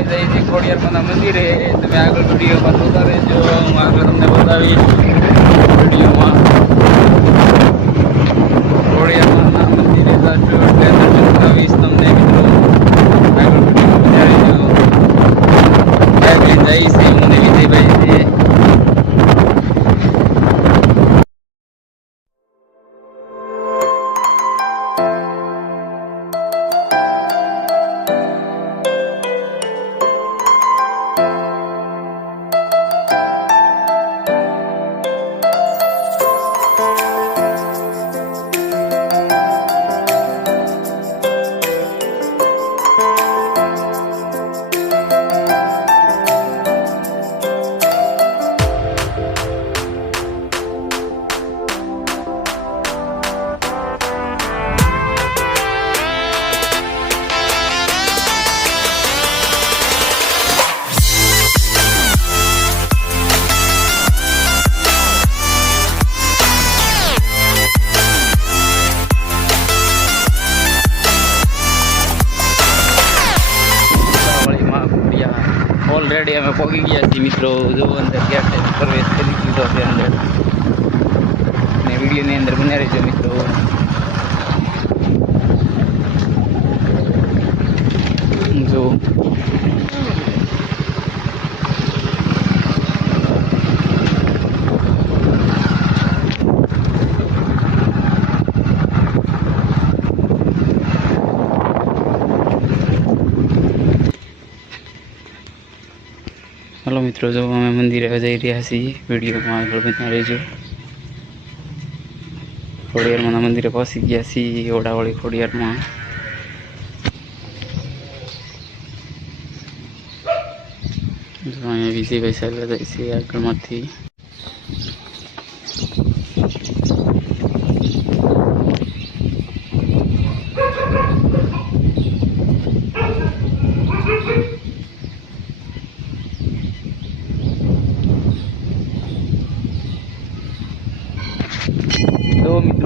અમે જઈએ છીએ ખોડિયારમાંના મંદિરે. તમે આગળ વિડીયોમાં જોતા રહેજો. હું આગળ તમને બતાવીશ વિડીયોમાં. ઓલરેડી અમે પહોંચી ગયા છીએ મિત્રો. જો અંદર ગેટ પ્રવેશ કરી દીધો છે અંદર. ને વિડીયોની અંદર બનાવી છે મિત્રો જો હાલો મિત્રો, જો અમે મંદિરે જઈ રહ્યા છીએ, વિડીયોમાં આગળ બધા રહેજો. ખોડિયારમાં મંદિરે પહોંચી ગયા છીએ, ઓડાવળી ખોડિયારમાં. અહીંયા વિજયભાઈ સાહેબ જાય છે આગળમાંથી.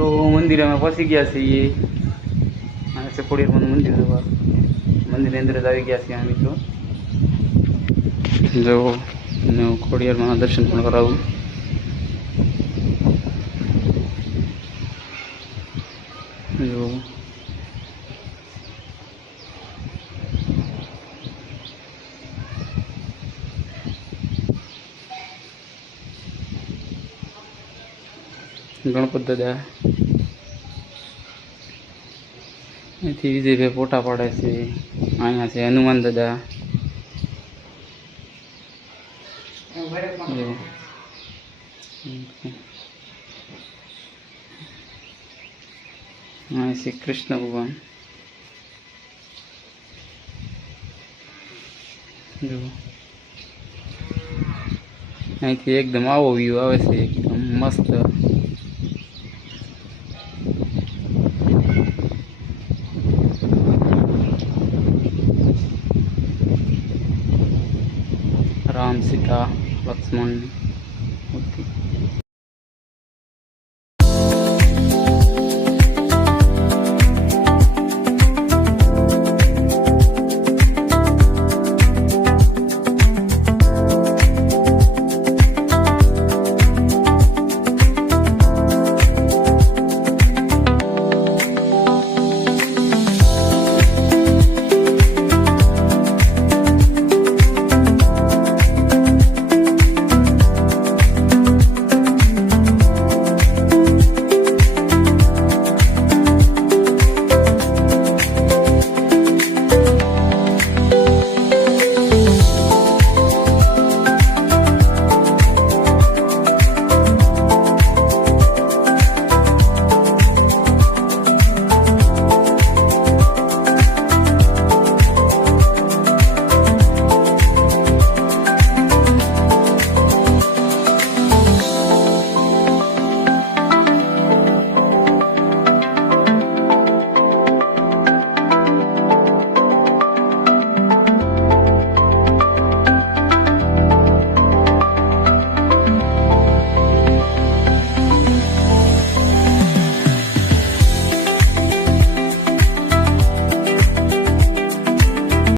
તો મંદિર અમે પહોંચી ગયા છીએ. અને ખોડિયારમાંનું મંદિર મંદિરની અંદર જ આવી ગયા છીએ અમે મિત્રો. જો હું ખોડિયારમાં દર્શન પણ કરાવું. જો. ગણપત દાદા અહીંથી વિજયભાઈ ફોટા પાડે છે. અહીંયા છે હનુમાન દાદા. અહીં અહીંયા શ્રી કૃષ્ણ ભગવાન. જો અહીંથી એકદમ આવો વ્યૂ આવે છે. એકદમ મસ્ત. Lexmon